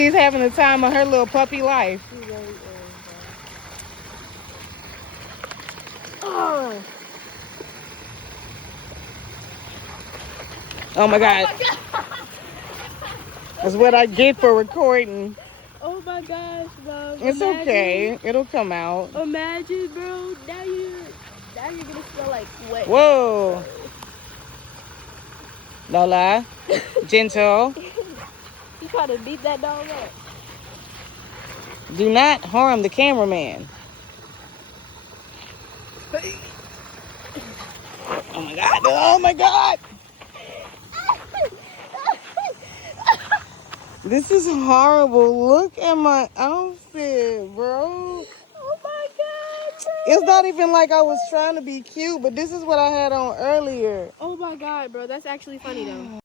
She's having the time of her little puppy life. She really is, bro. Oh my God. That's what I get for recording. Oh my gosh, bro. It's okay. It'll come out. Imagine, bro. Now you're gonna smell like sweat. Whoa. Lola, gentle. You trying to beat that dog up? Do not harm the cameraman. Oh my God. Oh my God. This is horrible. Look at my outfit, bro. Oh my God, bro. It's not even like I was trying to be cute, but this is what I had on earlier. Oh my God, bro. That's actually funny though.